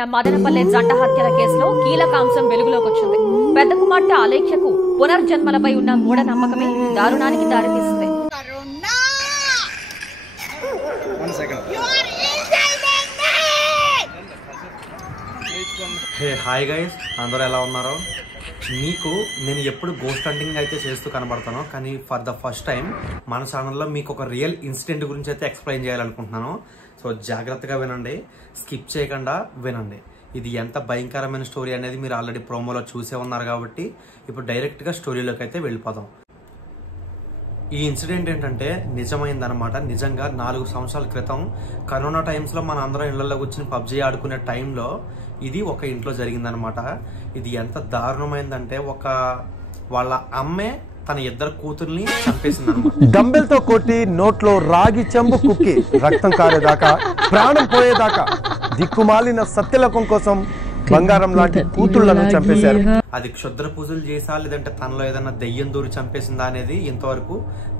మదనపల్లె జంట హత్యల కేసులో కీలక అంశం వెలుగులోకి వచ్చింది. పెద్ద కుమార్తె అలేఖ్యకు పునర్జన్మలపై ఉన్న మూఢనమ్మకమే దారుణానికి దారితీసింది. హే హాయ్ గైస్, అందరూ ఎలా ఉన్నారు? మీకు నేను ఎప్పుడు గోస్ట్ హంటింగ్ అయితే చేస్తూ కనబడతాను, కానీ ఫర్ ద ఫస్ట్ టైం మన ఛానల్లో మీకు ఒక రియల్ ఇన్సిడెంట్ గురించి అయితే ఎక్స్ప్లెయిన్ చేయాలనుకుంటున్నాను. సో జాగ్రత్తగా వినండి, స్కిప్ చేయకుండా వినండి. ఇది ఎంత భయంకరమైన స్టోరీ అనేది మీరు ఆల్రెడీ ప్రోమోలో చూసే ఉన్నారు కాబట్టి ఇప్పుడు డైరెక్ట్గా స్టోరీలోకి అయితే వెళ్ళిపోదాం. ఈ ఇన్సిడెంట్ ఏంటంటే నిజమైందనమాట. నిజంగా 4 సంవత్సరాల క్రితం కరోనా టైమ్స్లో మన అందరం ఇళ్లలో కూర్చొని పబ్జీ ఆడుకునే టైంలో ఇది ఒక ఇంట్లో జరిగిందనమాట. ఇది ఎంత దారుణమైందంటే వాళ్ళ అమ్మే తన 2 కూతుర్ని చంపేసింది అనమాట. డంబెల్తో కొట్టి నోట్లో రాగి చెంబు కుక్కి రక్తం కారేదాకా, ప్రాణం పోయేదాకా దిక్కుమాలిన సత్యలోకం కోసం బంగారం లాంటి కూతుళ్లను చంపేశారు. అది క్షుద్ర పూజలు చేసా లేదంటే తనలో ఏదైనా దెయ్యం దూరి చంపేసిందా అనేది ఇంతవరకు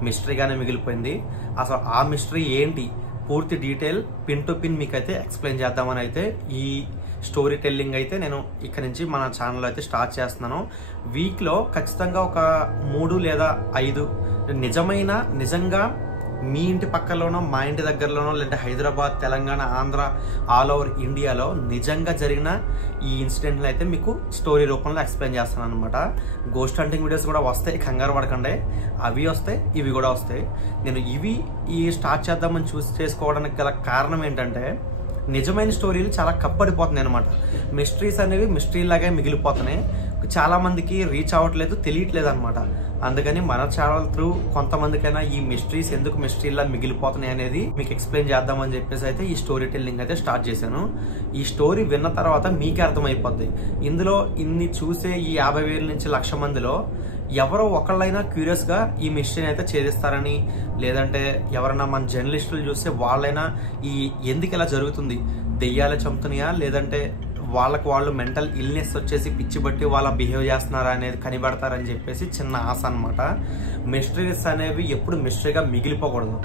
మిస్టరీగానే మిగిలిపోయింది. అసలు ఆ మిస్టరీ ఏంటి, పూర్తి డీటెయిల్ పిన్ టు పిన్ మీకైతే ఎక్స్ప్లెయిన్ చేద్దామని అయితే ఈ స్టోరీ టెల్లింగ్ అయితే నేను ఇక్కడ నుంచి మన ఛానల్లో అయితే స్టార్ట్ చేస్తున్నాను. వీక్లో ఖచ్చితంగా ఒక 3 లేదా 5 నిజంగా మీ ఇంటి పక్కలోనో మా ఇంటి దగ్గరలోనో లేదంటే హైదరాబాద్, తెలంగాణ, ఆంధ్ర, ఆల్ ఓవర్ ఇండియాలో నిజంగా జరిగిన ఈ ఇన్సిడెంట్లు అయితే మీకు స్టోరీ రూపంలో ఎక్స్ప్లెయిన్ చేస్తాను అనమాట. గోస్ట్ హంటింగ్ వీడియోస్ కూడా వస్తాయి, కంగారు పడకండి. అవి వస్తాయి, ఇవి కూడా వస్తాయి. నేను ఈ స్టార్ట్ చేద్దామని చేసుకోవడానికి గల కారణం ఏంటంటే నిజమైన స్టోరీలు చాలా కప్పడిపోతున్నాయి అనమాట. మిస్టరీస్ అనేవి మిస్టరీ లాగే మిగిలిపోతున్నాయి, చాలా మందికి రీచ్ అవ్వట్లేదు, తెలియట్లేదు అనమాట. అందుకని మన ఛానల్ త్రూ కొంతమందికైనా ఈ మిస్టరీస్ ఎందుకు మిస్టరీలా మిగిలిపోతున్నాయి అనేది మీకు ఎక్స్ప్లెయిన్ చేద్దామని చెప్పేసి అయితే ఈ స్టోరీ టెల్లింగ్ అయితే స్టార్ట్ చేశాను. ఈ స్టోరీ విన్న తర్వాత మీకే అర్థమైపోద్ది. ఇందులో ఇన్ని చూసే ఈ 50,000 నుంచి 1,00,000 మందిలో ఎవరో ఒకళ్ళైనా క్యూరియస్ గా ఈ మిస్టరీని అయితే ఛేదిస్తారని, లేదంటే ఎవరైనా మన జర్నలిస్టులు చూస్తే వాళ్ళైనా ఈ ఎందుకు ఇలా జరుగుతుంది, దెయ్యాలు చంపుతున్నాయా లేదంటే వాళ్ళకు వాళ్ళు మెంటల్ ఇల్నెస్ వచ్చేసి పిచ్చి బట్టి వాళ్ళ బిహేవ్ చేస్తున్నారా అనేది కనిపెడతారని చెప్పేసి చిన్న ఆశ అనమాట. మిస్టరీస్ అనేవి ఎప్పుడు మిస్టరీగా మిగిలిపోకూడదు.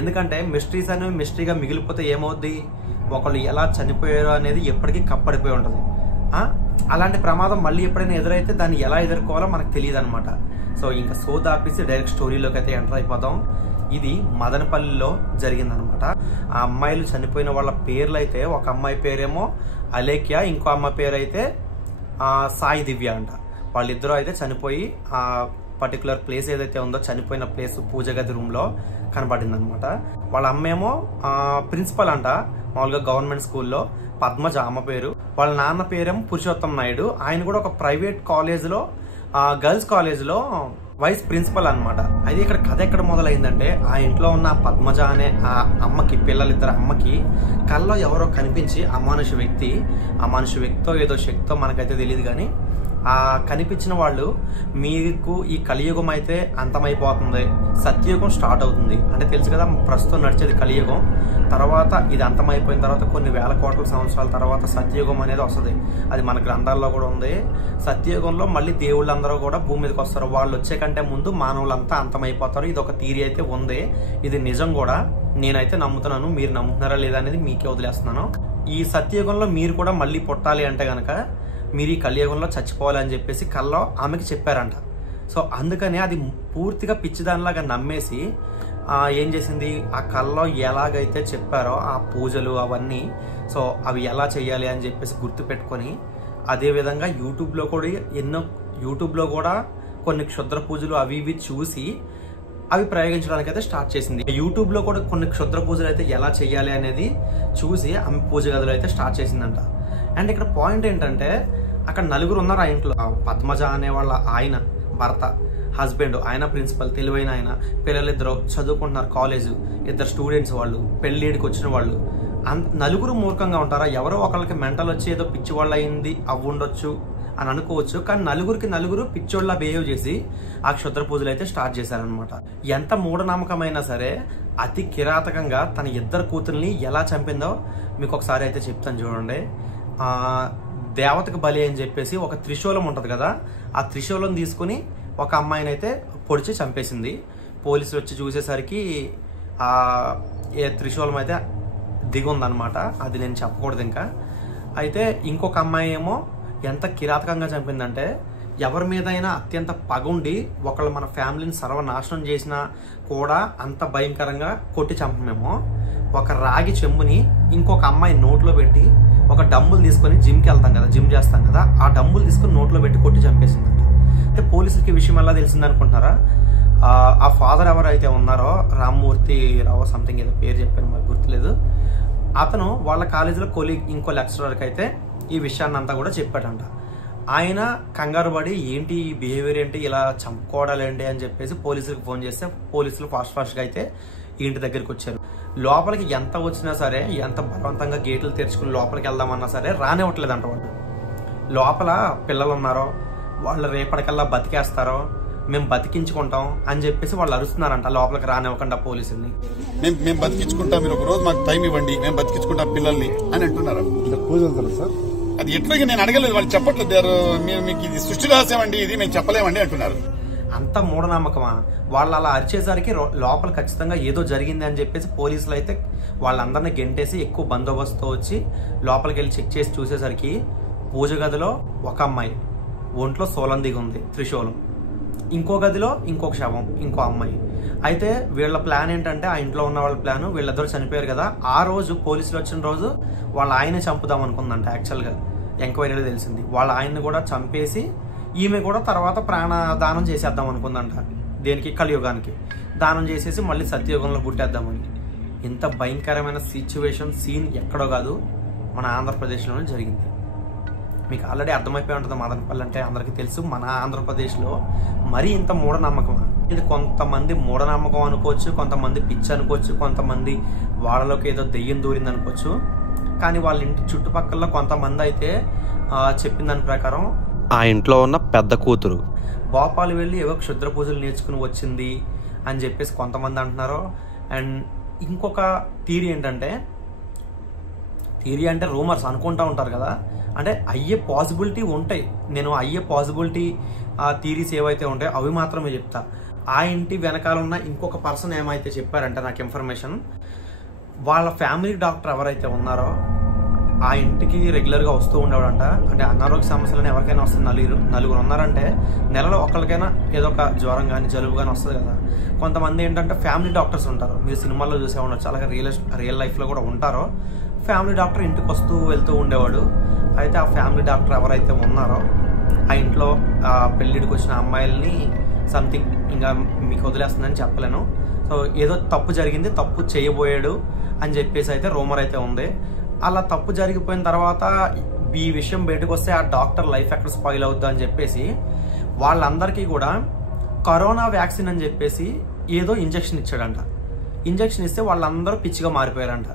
ఎందుకంటే మిస్టరీస్ అనేవి మిస్టరీగా మిగిలిపోతే ఏమవుద్ది, ఒకళ్ళు ఎలా చనిపోయారో అనేది ఎప్పటికీ కప్పడిపోయి ఉంటుంది. అలాంటి ప్రమాదం మళ్ళీ ఎప్పుడైనా ఎదురైతే దాన్ని ఎలా ఎదుర్కోవాలో మనకు తెలియదు అనమాట. సో ఇంకా సోదాపేసి డైరెక్ట్ స్టోరీలోకి అయితే ఎంటర్ అయిపోతాం. ఇది మదనపల్లిలో జరిగిందనమాట. ఆ అమ్మాయిలు చనిపోయిన వాళ్ళ పేర్లు అయితే, ఒక అమ్మాయి పేరేమో అలేఖ్య, ఇంకో అమ్మాయి పేరు అయితే సాయి దివ్య అంట. వాళ్ళిద్దరూ అయితే చనిపోయి ఆ పర్టికులర్ ప్లేస్ ఏదైతే ఉందో చనిపోయిన ప్లేస్ పూజ గది రూమ్ లో కనబడింది అనమాట. వాళ్ళ అమ్మేమో ప్రిన్సిపల్ అంట, మామూలుగా గవర్నమెంట్ స్కూల్లో, పద్మజ అమ్మ పేరు. వాళ్ళ నాన్న పేరేమో పురుషోత్తం నాయుడు, ఆయన కూడా ఒక ప్రైవేట్ కాలేజ్ లో, గర్ల్స్ కాలేజ్ లో వైస్ ప్రిన్సిపల్ అనమాట. అయితే ఇక్కడ కథ ఎక్కడ మొదలైందంటే, ఆ ఇంట్లో ఉన్న పద్మజ అనే ఆ అమ్మకి, పిల్లలిద్దరు అమ్మకి కల్లో ఎవరో కనిపించి అమానుష వ్యక్తితో ఏదో శక్తితో మనకైతే తెలియదు, కానీ ఆ కనిపించిన వాళ్ళు మీకు ఈ కలియుగం అయితే అంతమైపోతుంది, సత్యయుగం స్టార్ట్ అవుతుంది అంటే తెలుసు కదా, ప్రస్తుతం నడిచేది కలియుగం. తర్వాత ఇది అంతమైపోయిన తర్వాత కొన్ని వేల కోట్ల సంవత్సరాల తర్వాత సత్యయుగం అనేది వస్తుంది. అది మన గ్రంథాల్లో కూడా ఉంది. సత్యయుగంలో మళ్ళీ దేవుళ్ళందరూ కూడా భూమి మీదకి వస్తారు. వాళ్ళు వచ్చే కంటే ముందు మానవులంతా అంతమైపోతారు. ఇది ఒక థియరీ అయితే ఉంది, ఇది నిజం కూడా. నేనైతే నమ్ముతున్నాను, మీరు నమ్ముతున్నారా లేదా అనేది మీకే వదిలేస్తున్నాను. ఈ సత్యయుగంలో మీరు కూడా మళ్ళీ పుట్టాలి అంటే గనక మీరు ఈ కలియుగంలో చచ్చిపోవాలని చెప్పేసి కల్లో ఆమెకి చెప్పారంట. సో అందుకని అది పూర్తిగా పిచ్చిదానిలాగా నమ్మేసి ఏం చేసింది, ఆ కల్లో ఎలాగైతే చెప్పారో ఆ పూజలు అవన్నీ, సో అవి ఎలా చేయాలి అని చెప్పేసి గుర్తు పెట్టుకొని, అదేవిధంగా యూట్యూబ్లో కూడా కొన్ని క్షుద్ర పూజలు అవి ఇవి చూసి అవి ప్రయోగించడానికి అయితే స్టార్ట్ చేసింది. యూట్యూబ్లో కూడా కొన్ని క్షుద్ర పూజలు అయితే ఎలా చేయాలి అనేది చూసి ఆమె పూజ గదులు అయితే స్టార్ట్ చేసిందంట. అండ్ ఇక్కడ పాయింట్ ఏంటంటే, అక్కడ 4 ఉన్నారు ఆ ఇంట్లో. పద్మజ అనే వాళ్ళ ఆయన భర్త, హస్బెండ్, ఆయన ప్రిన్సిపల్, తెలివైన ఆయన, పిల్లలిద్దరు చదువుకుంటున్నారు కాలేజ్, 2 స్టూడెంట్స్, వాళ్ళు పెళ్లిడికి వచ్చిన వాళ్ళు. 4 మూర్ఖంగా ఉంటారా? ఎవరో ఒకళ్ళకి మెంటల్ వచ్చి ఏదో పిచ్చి వాళ్ళు అయింది అవ్వుండొచ్చు అని అనుకోవచ్చు, కానీ 4 పిచ్చోళ్ళ బిహేవ్ చేసి ఆ క్షుద్ర పూజలు అయితే స్టార్ట్ చేశారనమాట. ఎంత మూఢనమ్మకమైనా సరే అతి కిరాతకంగా తన 2 కూతుర్ని ఎలా చంపిందో మీకు ఒకసారి అయితే చెప్తాను చూడండి. దేవతకు బలి అని చెప్పేసి ఒక త్రిశూలం ఉంటుంది కదా, ఆ త్రిశూలం తీసుకుని ఒక అమ్మాయిని అయితే పొడిచి చంపేసింది. పోలీసులు వచ్చి చూసేసరికి ఏ త్రిశూలం అయితే దిగుందనమాట. అది నేను చెప్పకూడదు ఇంకా. అయితే ఇంకొక అమ్మాయి ఏమో ఎంత కిరాతకంగా చంపిందంటే, ఎవరి మీదైనా అత్యంత పగుండి ఒకళ్ళు మన ఫ్యామిలీని సర్వనాశనం చేసినా కూడా అంత భయంకరంగా కొట్టి చంపమేమో, ఒక రాగి చెంబుని ఇంకొక అమ్మాయి నోట్లో పెట్టి ఒక డంబుల్ తీసుకొని జిమ్కి వెళ్తాం కదా, జిమ్ చేస్తాం కదా, ఆ డంబుల్ తీసుకొని నోట్లో పెట్టి కొట్టి చంపేసిందంట. అంటే పోలీసులకి విషయం ఎలా తెలిసింది అనుకుంటున్నారా? ఆ ఫాదర్ ఎవరైతే ఉన్నారో రామ్మూర్తి రావు సంథింగ్ ఏదో పేరు చెప్పాను, మాకు గుర్తులేదు. అతను వాళ్ళ కాలేజీలో కొలీగ్ ఇంకో లెక్చరర్కి అయితే ఈ విషయాన్ని అంతా కూడా చెప్పాడంట. ఆయన కంగారు పడి ఏంటి ఈ బిహేవియర్ ఏంటి, ఇలా చంపుకోవడాలేంటి అని చెప్పేసి పోలీసులకు ఫోన్ చేస్తే పోలీసులు ఫాస్ట్గా అయితే ఇంటి దగ్గరికి వచ్చారు. లోపలికి ఎంత వచ్చినా సరే, ఎంత బలవంతంగా గేట్లు తెరుచుకుని లోపలికి వెళ్దామన్నా సరే రానివ్వట్లేదంట. వాళ్ళు లోపల పిల్లలు ఉన్నారో వాళ్ళు రేపటికల్లా బతికేస్తారో, మేము బతికించుకుంటాం అని చెప్పేసి వాళ్ళు అరుస్తున్నారంట లోపలికి రానివ్వకుండా పోలీసుల్ని. మేము బతికించుకుంటాం, మీరు ఒక రోజు మాకు టైం ఇవ్వండి, మేము బతికించుకుంటాం పిల్లల్ని అని అంటున్నారు. సార్ అది ఎట్లా నేను అడగలేదు, వాళ్ళు చెప్పట్లేదు. మీకు ఇది సృష్టి రహస్యం అండి, ఇది మేము చెప్పలేమండి అంటున్నారు. అంత మూఢనమ్మకమా? వాళ్ళు అలా అరిచేసరికి లోపల ఖచ్చితంగా ఏదో జరిగింది అని చెప్పేసి పోలీసులు అయితే వాళ్ళందరినీ గెంటేసి ఎక్కువ బందోబస్తుతో వచ్చి లోపలికి వెళ్ళి చెక్ చేసి చూసేసరికి పూజ గదిలో ఒక అమ్మాయి ఒంట్లో సోలందిగా ఉంది, త్రిశూలం. ఇంకో గదిలో ఇంకొక శవం, ఇంకో అమ్మాయి. అయితే వీళ్ళ ప్లాన్ ఏంటంటే, ఆ ఇంట్లో ఉన్న వాళ్ళ ప్లాన్, వీళ్ళిద్దరు చనిపోయారు కదా, ఆ రోజు పోలీసులు వచ్చిన రోజు వాళ్ళ ఆయన్ని చంపుదాం అనుకుందంట. యాక్చువల్గా ఎంక్వైరీలో తెలిసింది వాళ్ళ ఆయన్ని కూడా చంపేసి ఈమె కూడా తర్వాత ప్రాణదానం చేసేద్దాం అనుకుందంట. దేనికి? కలియుగానికి దానం చేసేసి మళ్ళీ సత్యయుగంలో పుట్టేద్దామని. ఇంత భయంకరమైన సిచ్యువేషన్ సీన్ ఎక్కడో కాదు, మన ఆంధ్రప్రదేశ్లోనే జరిగింది. మీకు ఆల్రెడీ అర్థమైపోయి ఉంటుంది మదనపల్లి అంటే అందరికీ తెలుసు. మన ఆంధ్రప్రదేశ్లో మరీ ఇంత మూఢనమ్మకమా? ఇది కొంతమంది మూఢనమ్మకం అనుకోవచ్చు, కొంతమంది పిచ్చి అనుకోవచ్చు, కొంతమంది వాళ్ళలోకి ఏదో దెయ్యం దూరింది అనుకోవచ్చు. కానీ వాళ్ళ ఇంటి చుట్టుపక్కల కొంతమంది అయితే చెప్పిన దాని ప్రకారం ఆ ఇంట్లో ఉన్న పెద్ద కూతురు భోపాల్ వెళ్ళి ఏవో క్షుద్ర పూజలు నేర్చుకుని వచ్చింది అని చెప్పేసి కొంతమంది అంటున్నారు. అండ్ ఇంకొక థియరీ ఏంటంటే, థియరీ అంటే రూమర్స్ అనుకుంటా ఉంటారు కదా, అంటే అయ్యే పాసిబిలిటీ ఉంటాయి. నేను అయ్యే పాసిబిలిటీ థియరీస్ ఏవైతే ఉంటాయో అవి మాత్రమే చెప్తా. ఆ ఇంటి వెనకాల ఉన్న ఇంకొక పర్సన్ ఏమైతే చెప్పారంటే నాకు ఇన్ఫర్మేషన్, వాళ్ళ ఫ్యామిలీ డాక్టర్ ఎవరైతే ఉన్నారో ఆ ఇంటికి రెగ్యులర్గా వస్తూ ఉండేవాడంట. అంటే అనారోగ్య సమస్యలను ఎవరికైనా వస్తుంది, నలుగురు ఉన్నారంటే నెలలో ఒకరికైనా ఏదో ఒక జ్వరం కానీ జలుబు కానీ వస్తుంది కదా. కొంతమంది ఏంటంటే ఫ్యామిలీ డాక్టర్స్ ఉంటారు, మీరు సినిమాల్లో చూసే ఉండొచ్చు, అలాగే రియల్ లైఫ్లో కూడా ఉంటారో. ఫ్యామిలీ డాక్టర్ ఇంటికి వస్తూ వెళ్తూ ఉండేవాడు. అయితే ఆ ఫ్యామిలీ డాక్టర్ ఎవరైతే ఉన్నారో ఆ ఇంట్లో పెళ్ళిడికి వచ్చిన అమ్మాయిల్ని సంథింగ్ ఇంకా మీకు వదిలేస్తుందని చెప్పలేను. సో ఏదో తప్పు జరిగింది, తప్పు చేయబోయాడు అని చెప్పేసి అయితే రూమర్ అయితే ఉంది. అలా తప్పు జరిగిపోయిన తర్వాత ఈ విషయం బయటకు వస్తే ఆ డాక్టర్ లైఫ్ ఎక్కడ స్పాయిల్ అవుద్దా అని చెప్పేసి వాళ్ళందరికీ కూడా కరోనా వ్యాక్సిన్ అని చెప్పేసి ఏదో ఇంజెక్షన్ ఇచ్చాడంట. ఇంజెక్షన్ ఇస్తే వాళ్ళందరూ పిచ్చిగా మారిపోయారంట.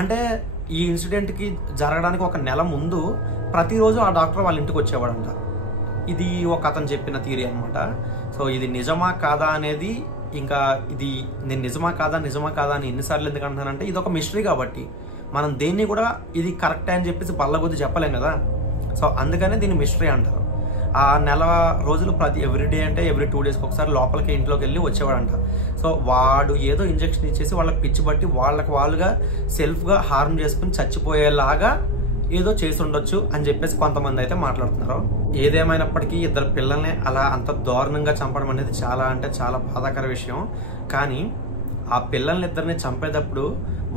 అంటే ఈ ఇన్సిడెంట్కి జరగడానికి ఒక నెల ముందు ప్రతిరోజు ఆ డాక్టర్ వాళ్ళ ఇంటికి వచ్చేవాడంట. ఇది ఒక అతను చెప్పిన థియరీ అనమాట. సో ఇది నిజమా కాదా అనేది, ఇంకా ఇది నేను నిజమా కాదా అని ఎన్నిసార్లు ఎందుకు అంటున్నానంటే, ఇది ఒక మిస్టరీ కాబట్టి మనం దేన్ని కూడా ఇది కరెక్టే అని చెప్పేసి బల్లగొద్ది చెప్పలేం కదా. సో అందుకనే దీన్ని మిస్టరీ అంటారు. ఆ నెల రోజులు ఎవ్రీడే అంటే ఎవ్రీ 2 డేస్కి ఒకసారి లోపలికి ఇంట్లోకి వెళ్ళి వచ్చేవాడంట. సో వాడు ఏదో ఇంజెక్షన్ ఇచ్చేసి వాళ్ళకి పిచ్చి బట్టి వాళ్ళుగా సెల్ఫ్గా హార్మ్ చేసుకుని చచ్చిపోయేలాగా ఏదో చేసి ఉండొచ్చు అని చెప్పేసి కొంతమంది అయితే మాట్లాడుతున్నారు. ఏదేమైనప్పటికీ ఇద్దరు పిల్లల్ని అలా అంత దారుణంగా చంపడం అనేది చాలా అంటే చాలా బాధాకర విషయం. కానీ ఆ పిల్లల్ని ఇద్దరిని చంపేటప్పుడు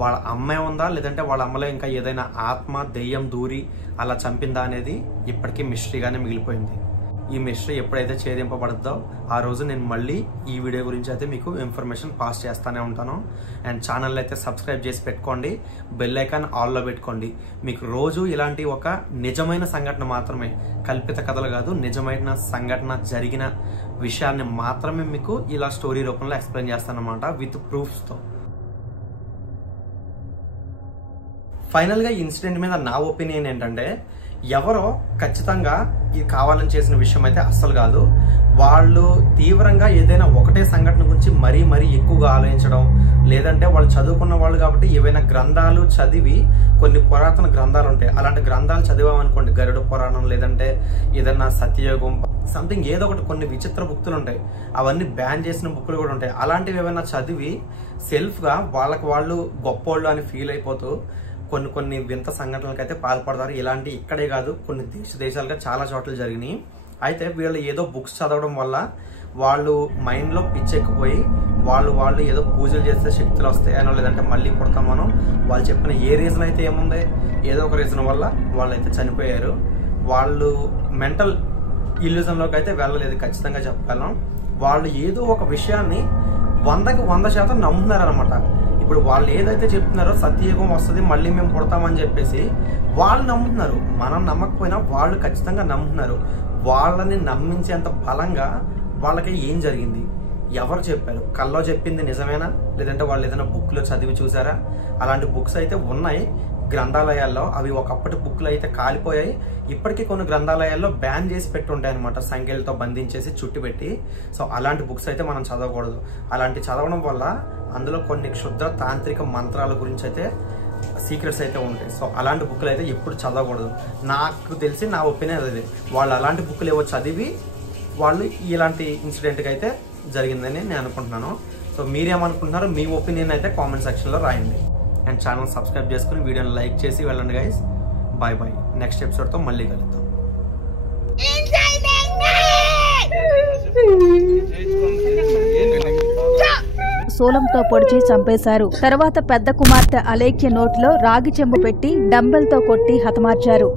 వాళ్ళ అమ్మే ఉందా, లేదంటే వాళ్ళ అమ్మలో ఇంకా ఏదైనా ఆత్మ దెయ్యం దూరి అలా చంపిందా అనేది ఇప్పటికీ మిస్టరీగానే మిగిలిపోయింది. ఈ మిస్టరీ ఎప్పుడైతే ఛేదింపబడుతుందో ఆ రోజు నేను మళ్ళీ ఈ వీడియో గురించి అయితే మీకు ఇన్ఫర్మేషన్ పాస్ చేస్తూనే ఉంటాను. అండ్ ఛానల్ అయితే సబ్స్క్రైబ్ చేసి పెట్టుకోండి, బెల్ ఐకాన్ ఆల్లో పెట్టుకోండి. మీకు రోజు ఇలాంటి ఒక నిజమైన సంఘటన మాత్రమే, కల్పిత కథలు కాదు, నిజమైన సంఘటన జరిగిన విషయాన్ని మాత్రమే మీకు ఇలా స్టోరీ రూపంలో ఎక్స్ప్లెయిన్ చేస్తానన్నమాట, విత్ ప్రూఫ్స్తో. ఫైనల్గా ఈ ఇన్సిడెంట్ మీద నా ఒపీనియన్ ఏంటంటే, ఎవరో ఖచ్చితంగా ఇది కావాలని చేసిన విషయం అయితే అస్సలు కాదు. వాళ్ళు తీవ్రంగా ఏదైనా ఒకటే సంఘటన గురించి మరీ ఎక్కువగా ఆలోచించడం, లేదంటే వాళ్ళు చదువుకున్న వాళ్ళు కాబట్టి ఏవైనా గ్రంథాలు చదివి, కొన్ని పురాతన గ్రంథాలు ఉంటాయి, అలాంటి గ్రంథాలు చదివామనుకోండి, గరుడ పురాణం లేదంటే ఏదైనా సత్యయోగం సంథింగ్ ఏదో ఒకటి, కొన్ని విచిత్ర బుక్తులు ఉంటాయి, అవన్నీ బ్యాన్ చేసిన బుక్లు కూడా ఉంటాయి. అలాంటివి ఏమైనా చదివి సెల్ఫ్గా వాళ్ళకి వాళ్ళు గొప్పోళ్ళు అని ఫీల్ అయిపోతూ కొన్ని వింత సంఘటనలకు అయితే పాల్పడతారు. ఇలాంటి ఇక్కడే కాదు, కొన్ని దేశాలుగా చాలా చోట్ల జరిగినాయి. అయితే వీళ్ళు ఏదో బుక్స్ చదవడం వల్ల వాళ్ళు మైండ్లో పిచ్చెక్కిపోయి వాళ్ళు ఏదో పూజలు చేస్తే శక్తులు వస్తాయనో లేదంటే మళ్ళీ పుడతామనో వాళ్ళు చెప్పిన ఏ రీజన్ అయితే ఏముంది, ఏదో ఒక రీజన్ వల్ల వాళ్ళైతే చనిపోయారు. వాళ్ళు మెంటల్ ఇల్యూజన్లోకి అయితే వెళ్ళలేదు, ఖచ్చితంగా చెప్పగలం. వాళ్ళు ఏదో ఒక విషయాన్ని 100కి 100% నమ్ముతున్నారనమాట. ఇప్పుడు వాళ్ళు ఏదైతే చెప్తున్నారో సత్యయుగం వస్తుంది, మళ్ళీ మేము పుడతామని చెప్పేసి వాళ్ళు నమ్ముతున్నారు. మనం నమ్మకపోయినా వాళ్ళు ఖచ్చితంగా నమ్ముతున్నారు. వాళ్ళని నమ్మించేంత బలంగా వాళ్ళకి ఏం జరిగింది, ఎవరు చెప్పారు, కల్లో చెప్పింది నిజమేనా, లేదంటే వాళ్ళు ఏదైనా బుక్లో చదివి చూసారా? అలాంటి బుక్స్ అయితే ఉన్నాయి గ్రంథాలయాల్లో. అవి ఒకప్పటి బుక్లు అయితే కాలిపోయాయి. ఇప్పటికీ కొన్ని గ్రంథాలయాల్లో బ్యాన్ చేసి పెట్టి ఉంటాయి అనమాట, సంఖ్యలతో బంధించేసి చుట్టు పెట్టి. సో అలాంటి బుక్స్ అయితే మనం చదవకూడదు. అలాంటి చదవడం వల్ల అందులో కొన్ని క్షుద్ర తాంత్రిక మంత్రాల గురించి అయితే సీక్రెట్స్ అయితే ఉంటాయి. సో అలాంటి బుక్లు అయితే ఎప్పుడు చదవకూడదు. నాకు తెలిసి నా ఒపీనియన్ అదే. వాళ్ళు అలాంటి బుక్లు ఏవో చదివి వాళ్ళు ఇలాంటి ఇన్సిడెంట్కి అయితే జరిగిందని నేను అనుకుంటున్నాను. సో మీరేమనుకుంటున్నారో మీ ఒపీనియన్ అయితే కామెంట్ సెక్షన్లో రాయండి. అండ్ ఛానల్ సబ్స్క్రైబ్ చేసుకుని వీడియోని లైక్ చేసి వెళ్ళండి గైస్. Bye bye. నెక్స్ట్ ఎపిసోడ్తో మళ్ళీ కలుద్దాం. శూలంతో పొడిచి చంపేశారు. తర్వాత పెద్ద కుమార్తె అలేఖ్య నోట్లో రాగి చెంబు పెట్టి డంబెల్తో కొట్టి హతమార్చారు.